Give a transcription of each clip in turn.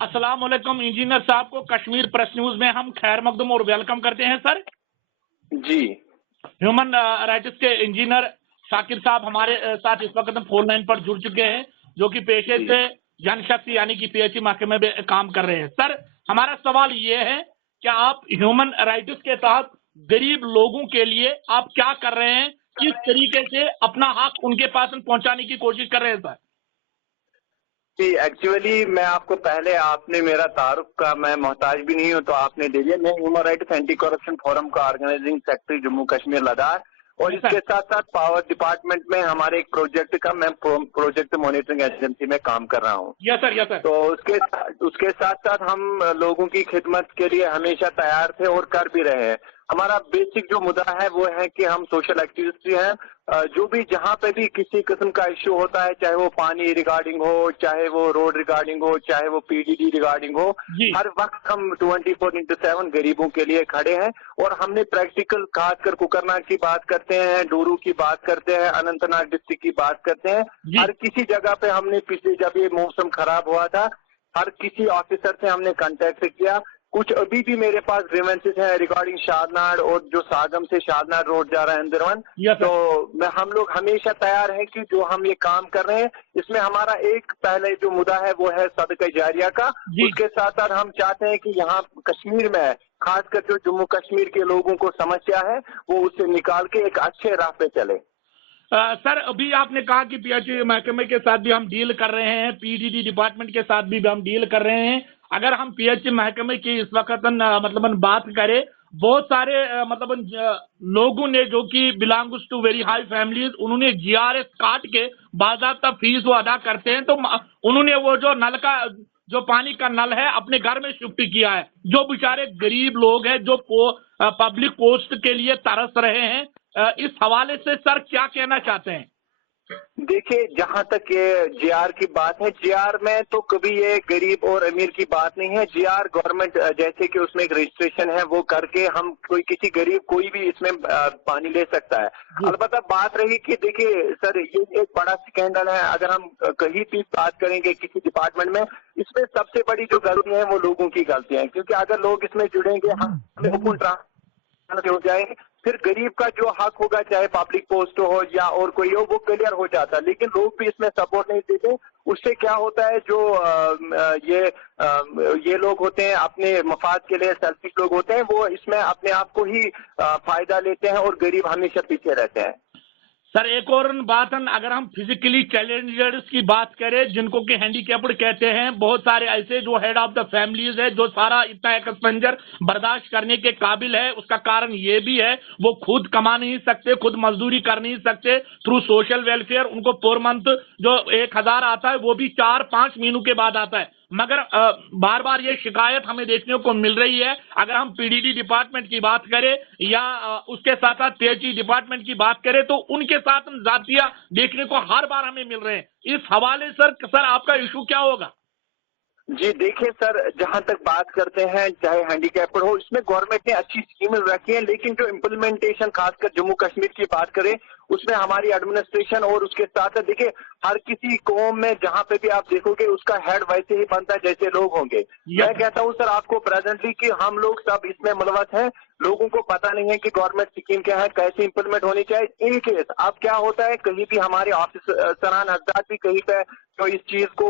अस्सलाम वालेकुम इंजीनियर साहब को कश्मीर प्रेस न्यूज में हम खैर मकदूम और वेलकम करते हैं सर। जी ह्यूमन राइट्स के इंजीनियर शाकिर साहब हमारे साथ इस वक्त फोन लाइन पर जुड़ चुके हैं, जो कि पेशे से जनशक्ति यानी कि पीएचई महकमे में काम कर रहे हैं। सर, हमारा सवाल ये है कि आप ह्यूमन राइट्स के तहत गरीब लोगों के लिए आप क्या कर रहे हैं, किस तरीके से अपना हक उनके पास पहुंचाने की कोशिश कर रहे हैं सर? जी एक्चुअली मैं आपको पहले आपने मेरा तारुफ का मैं मोहताज भी नहीं हूँ तो आपने दे दिया। मैं human rights anti corruption forum का ऑर्गेनाइजिंग सेक्रेटरी जम्मू कश्मीर लद्दाख और इसके साथ साथ पावर डिपार्टमेंट में हमारे एक प्रोजेक्ट का मैं प्रोजेक्ट मॉनिटरिंग एजेंसी में काम कर रहा हूँ। Yes sir. तो उसके साथ साथ हम लोगों की खिदमत के लिए हमेशा तैयार थे और कर भी रहे हैं। हमारा बेसिक जो मुद्दा है वो है कि हम सोशल एक्टिविस्ट हैं। जो भी जहाँ पे भी किसी किस्म का इश्यू होता है, चाहे वो पानी रिगार्डिंग हो, चाहे वो रोड रिगार्डिंग हो, चाहे वो पीडीडी रिगार्डिंग हो, हर वक्त हम 24/7 गरीबों के लिए खड़े हैं। और हमने प्रैक्टिकल खासकर कुकरनाग की बात करते हैं, डोरू की बात करते हैं, अनंतनाग डिस्ट्रिक्ट की बात करते हैं। हर किसी जगह पे हमने पिछले जब ये मौसम खराब हुआ था, हर किसी ऑफिसर से हमने कांटेक्ट किया। कुछ अभी भी मेरे पास ग्रीवेंसेस है रिगार्डिंग शादनाड़ और जो सागम से शादनाड़ रोड जा रहा है अंदरवन। तो हम लोग हमेशा तैयार हैं कि जो हम ये काम कर रहे हैं इसमें हमारा एक पहले जो मुद्दा है वो है सदका जारिया का। उसके साथ साथ हम चाहते हैं कि यहाँ कश्मीर में खासकर जो जम्मू कश्मीर के लोगों को समस्या है वो उससे निकाल के एक अच्छे राह पे चले। सर, अभी आपने कहा कि पीएचई महकमे के साथ भी हम डील कर रहे हैं, पीडीडी डिपार्टमेंट के साथ भी हम डील कर रहे हैं। अगर हम पीएचई महकमे की इस वक्त मतलब बात करें, बहुत सारे लोगों ने जो कि belongs to very high families, उन्होंने जीआरएस काट के बाकायदा फीस वो अदा करते हैं, तो उन्होंने वो जो नल का जो पानी का नल है अपने घर में शिफ्ट किया है। जो बेचारे गरीब लोग हैं जो पब्लिक पोस्ट के लिए तरस रहे हैं, इस हवाले से सर क्या कहना चाहते हैं? देखिए, जहां तक ये जीआर की बात है, जीआर में तो कभी ये गरीब और अमीर की बात नहीं है। जीआर गवर्नमेंट जैसे कि उसमें एक रजिस्ट्रेशन है वो करके हम किसी गरीब कोई भी इसमें पानी ले सकता है। अलबत्ता बात रही कि देखिए सर, ये एक बड़ा स्कैंडल है। अगर हम कहीं भी बात करेंगे किसी डिपार्टमेंट में, इसमें सबसे बड़ी जो गलतियां हैं वो लोगों की गलतियां हैं। क्योंकि अगर लोग इसमें जुड़ेंगे, हम हो जाएंगे, फिर गरीब का जो हक होगा चाहे पब्लिक पोस्ट हो या और कोई हो वो क्लियर हो जाता है। लेकिन लोग भी इसमें सपोर्ट नहीं देते। उससे क्या होता है, जो ये लोग होते हैं अपने मफाद के लिए सेल्फिश लोग होते हैं, वो इसमें अपने आप को ही फायदा लेते हैं और गरीब हमेशा पीछे रहते हैं। सर, एक और बात है, अगर हम फिजिकली चैलेंजर्स की बात करें, जिनको कि हैंडीकैप्ड कहते हैं, बहुत सारे ऐसे जो हेड ऑफ द फैमिलीज है जो सारा इतना एक्सपेंजर बर्दाश्त करने के काबिल है। उसका कारण ये भी है वो खुद कमा नहीं सकते, खुद मजदूरी कर नहीं सकते थ्रू सोशल वेलफेयर। उनको पर मंथ जो 1000 आता है वो भी 4-5 महीनों के बाद आता है। मगर बार बार ये शिकायत हमें देखने को मिल रही है। अगर हम पीडीडी डिपार्टमेंट की बात करें या उसके साथ साथ पीएचई डिपार्टमेंट की बात करें, तो उनके साथ जातियां देखने को हर बार हमें मिल रहे हैं। इस हवाले सर आपका इशू क्या होगा? जी देखिए सर, जहां तक बात करते हैं चाहे हैंडीकैप्ड हो, इसमें गवर्नमेंट ने अच्छी स्कीम रखी है। लेकिन जो इम्प्लीमेंटेशन खासकर जम्मू कश्मीर की बात करें, उसमें हमारी एडमिनिस्ट्रेशन और उसके साथ देखिए हर किसी कौम में जहां पे भी आप देखोगे उसका हेड वैसे ही बनता है जैसे लोग होंगे। मैं कहता हूं सर आपको प्रेजेंटली कि हम लोग सब इसमें मुलवस हैं। लोगों को पता नहीं है कि गवर्नमेंट स्कीम क्या है, कैसे इंप्लीमेंट होनी चाहिए। इन केस अब क्या होता है, कहीं भी हमारे ऑफिसरान हजरात भी कहीं पे जो इस चीज को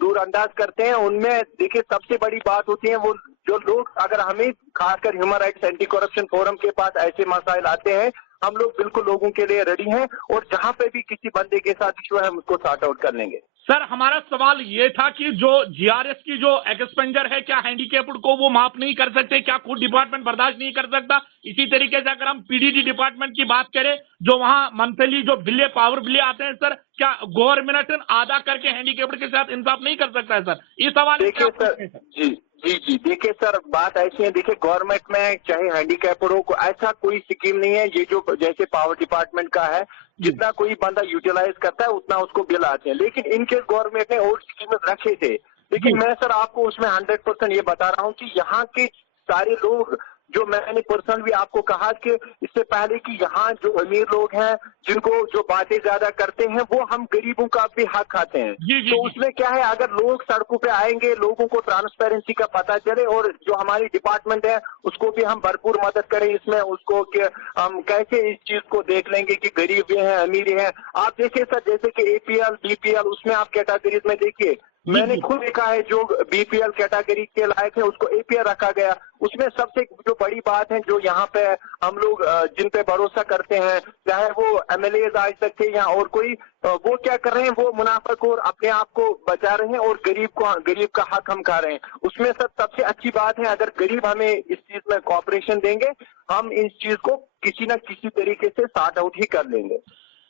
दूरअंदाज करते हैं, उनमें देखिए सबसे बड़ी बात होती है वो जो लोग, अगर हमें खासकर human rights anti corruption forum के पास ऐसे मसाइल आते हैं, हम लोग बिल्कुल लोगों के लिए रेडी हैं और जहां पे भी किसी बंदे के साथ इशू है हम उसको सॉर्ट आउट कर लेंगे। सर, हमारा सवाल ये था कि जो जीआरएस की जो एक्सपेंजर है, क्या हैंडीकैप्ड को वो माफ नहीं कर सकते? क्या खुद डिपार्टमेंट बर्दाश्त नहीं कर सकता? इसी तरीके से अगर हम पीडीडी डिपार्टमेंट की बात करें, जो वहां मंथली जो बिल्ले पावर बिल्ले आते हैं सर, क्या गवर्नमेंट आधा करके हैंडीकैप्ड के साथ इंसाफ नहीं कर सकता है सर? इस सवाल देखिए सर, जी देखिए सर, बात ऐसी है, देखिए गवर्नमेंट में चाहे हैंडीकैप्ड हो, ऐसा कोई स्कीम नहीं है। ये जो जैसे पावर डिपार्टमेंट का है, जितना कोई बंदा यूटिलाइज करता है उतना उसको बिल आते हैं। लेकिन इनकेस गवर्नमेंट ने और स्कीम रखे थे, लेकिन मैं सर आपको उसमें 100% ये बता रहा हूँ कि यहाँ के सारे लोग जो मैंने पर्सनल भी आपको कहा कि इससे पहले कि यहाँ जो अमीर लोग हैं जिनको जो बातें ज्यादा करते हैं वो हम गरीबों का भी हक खाते हैं। जी, जी, तो जी। उसमें क्या है, अगर लोग सड़कों पे आएंगे, लोगों को ट्रांसपेरेंसी का पता चले और जो हमारी डिपार्टमेंट है उसको भी हम भरपूर मदद करें इसमें, उसको कि हम कैसे इस चीज को देख लेंगे कि गरीब भी हैं अमीर भी हैं। आप देखिए सर, जैसे कि एपीएल बीपीएल उसमें आप कैटेगरीज में देखिए, जी, मैंने जी। खुद देखा है जो बीपीएल कैटेगरी के लायक है उसको एपीएल रखा गया। उसमें सबसे जो बड़ी बात है जो यहाँ पे हम लोग जिन पे भरोसा करते हैं, चाहे वो एमएलए आज तक थे या और कोई, वो क्या कर रहे हैं, वो मुनाफाखोर अपने आप को बचा रहे हैं और गरीब का हक हम खा रहे हैं। उसमें सबसे अच्छी बात है, अगर गरीब हमें इस चीज में कॉपरेशन देंगे, हम इस चीज को किसी न किसी तरीके से सॉर्ट आउट ही कर लेंगे।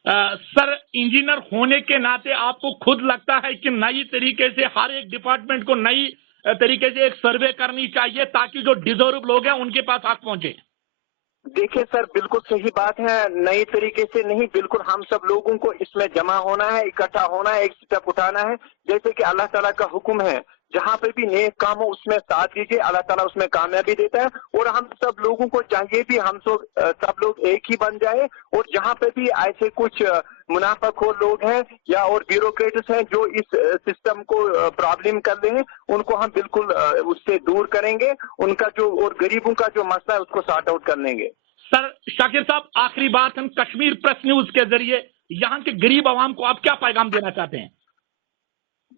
सर, इंजीनियर होने के नाते आपको खुद लगता है कि नई तरीके से हर एक डिपार्टमेंट को नई तरीके से एक सर्वे करनी चाहिए ताकि जो डिजर्व लोग हैं उनके पास हक पहुंचे? देखिए सर, बिल्कुल सही बात है। नई तरीके से नहीं, बिल्कुल हम सब लोगों को इसमें जमा होना है, इकट्ठा होना है, एक स्टेप उठाना है। जैसे कि अल्लाह ताला का हुक्म है, जहाँ पे भी नेक काम हो उसमें साथ दीजिए, अल्लाह ताला उसमें कामयाबी देता है। और हम सब लोगों को चाहिए भी हम सब लोग एक ही बन जाए, और जहाँ पे भी ऐसे कुछ मुनाफाखोर लोग हैं या और ब्यूरोक्रेट्स हैं जो इस सिस्टम को प्रॉब्लम कर रहे हैं, उनको हम बिल्कुल उससे दूर करेंगे। उनका जो और गरीबों का जो मसला है उसको सॉर्ट आउट कर लेंगे। सर शाकिर साहब, आखिरी बात, हम कश्मीर प्रेस न्यूज के जरिए यहाँ के गरीब आवाम को आप क्या पैगाम देना चाहते हैं?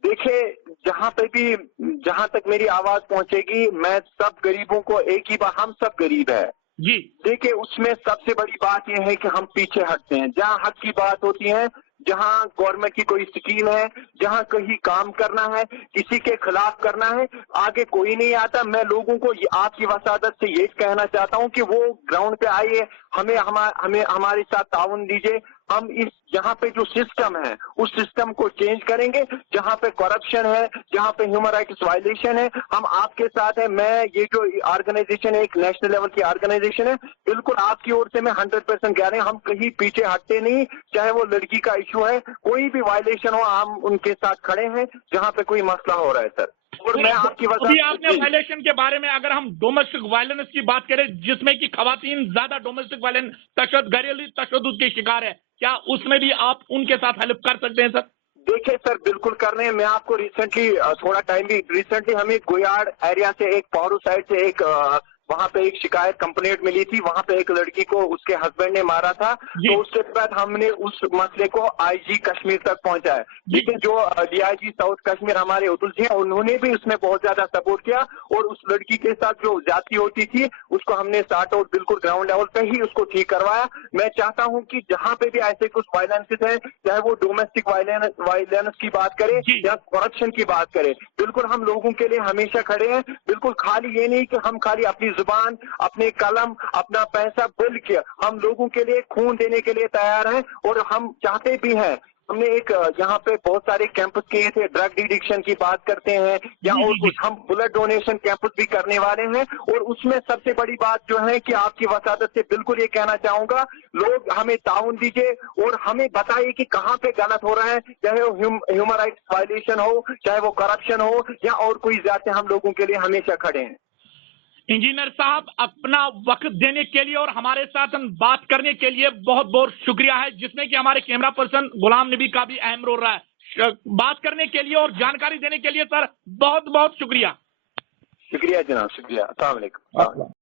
देखिए, जहां तक मेरी आवाज पहुंचेगी, मैं सब गरीबों को एक ही बात, हम सब गरीब है जी। देखिए, उसमें सबसे बड़ी बात यह है कि हम पीछे हटते हैं। जहां हक की बात होती है, जहां गवर्नमेंट की कोई स्कीम है, जहां कहीं काम करना है, किसी के खिलाफ करना है, आगे कोई नहीं आता। मैं लोगों को आपकी वसादत से ये कहना चाहता हूं कि वो ग्राउंड पे आइए, हमें हमारे साथ ताउन दीजिए। हम इस यहाँ पे जो सिस्टम है उस सिस्टम को चेंज करेंगे। जहाँ पे करप्शन है, जहाँ पे ह्यूमन राइट्स वायलेशन है, हम आपके साथ हैं। मैं ये जो ऑर्गेनाइजेशन है, एक नेशनल लेवल की ऑर्गेनाइजेशन है, बिल्कुल आपकी ओर से मैं 100% कह रहे हैं, हम कहीं पीछे हटते नहीं। चाहे वो लड़की का इशू है, कोई भी वायलेशन हो, हम उनके साथ खड़े हैं जहाँ पे कोई मसला हो रहा है सर। और मैं आपकी अभी आपने वायलेशन के बारे में, अगर हम डोमेस्टिक वायलेंस की बात करें जिसमें कि खवातीन ज्यादा डोमेस्टिक वायलेंस घरेलू तशद्दुद के शिकार है, क्या उसमें भी आप उनके साथ हेल्प कर सकते हैं सर? देखिए सर, बिल्कुल कर रहे हैं। मैं आपको रिसेंटली हमें गोयाड़ एरिया से, एक पौरू साइड से एक वहाँ पे एक शिकायत कंप्लेंट मिली थी। वहाँ पे एक लड़की को उसके हस्बैंड ने मारा था, तो उसके बाद हमने उस मसले को आईजी कश्मीर तक पहुंचाया। लेकिन जो डीआईजी साउथ कश्मीर हमारे अतुल जी हैं, उन्होंने भी उसमें बहुत ज्यादा सपोर्ट किया और उस लड़की के साथ जो ज्यादती होती थी उसको हमने सॉर्ट आउट बिल्कुल ग्राउंड लेवल पे ही उसको ठीक करवाया। मैं चाहता हूँ कि जहाँ पे भी ऐसे कुछ वायलेंसेस हैं, चाहे वो डोमेस्टिक वायलेंस की बात करें या करप्शन की बात करें, बिल्कुल हम लोगों के लिए हमेशा खड़े हैं। बिल्कुल खाली ये नहीं कि हम खाली अपनी जुबान, अपने कलम, अपना पैसा, बल्कि हम लोगों के लिए खून देने के लिए तैयार हैं। और हम चाहते भी हैं, हमने एक यहाँ पे बहुत सारे कैंपस किए थे, ड्रग डिडिक्शन की बात करते हैं या और कुछ, हम ब्लड डोनेशन कैंपस भी करने वाले हैं। और उसमें सबसे बड़ी बात जो है कि आपकी वसादत से बिल्कुल ये कहना चाहूंगा, लोग हमें ताउन दीजिए और हमें बताइए कि कहाँ पे गलत हो रहा है, चाहे वो ह्यूमन राइट्स वायलेशन हो, चाहे वो करप्शन हो या और कोई ज्यादा, हम लोगों के लिए हमेशा खड़े हैं। इंजीनियर साहब, अपना वक्त देने के लिए और हमारे साथ बात करने के लिए बहुत बहुत शुक्रिया है, जिसमें कि हमारे कैमरा पर्सन गुलाम नबी का भी अहम रोल रहा है। बात करने के लिए और जानकारी देने के लिए सर बहुत बहुत शुक्रिया। शुक्रिया जनाब, शुक्रिया। अस्सलाम वालेकुम।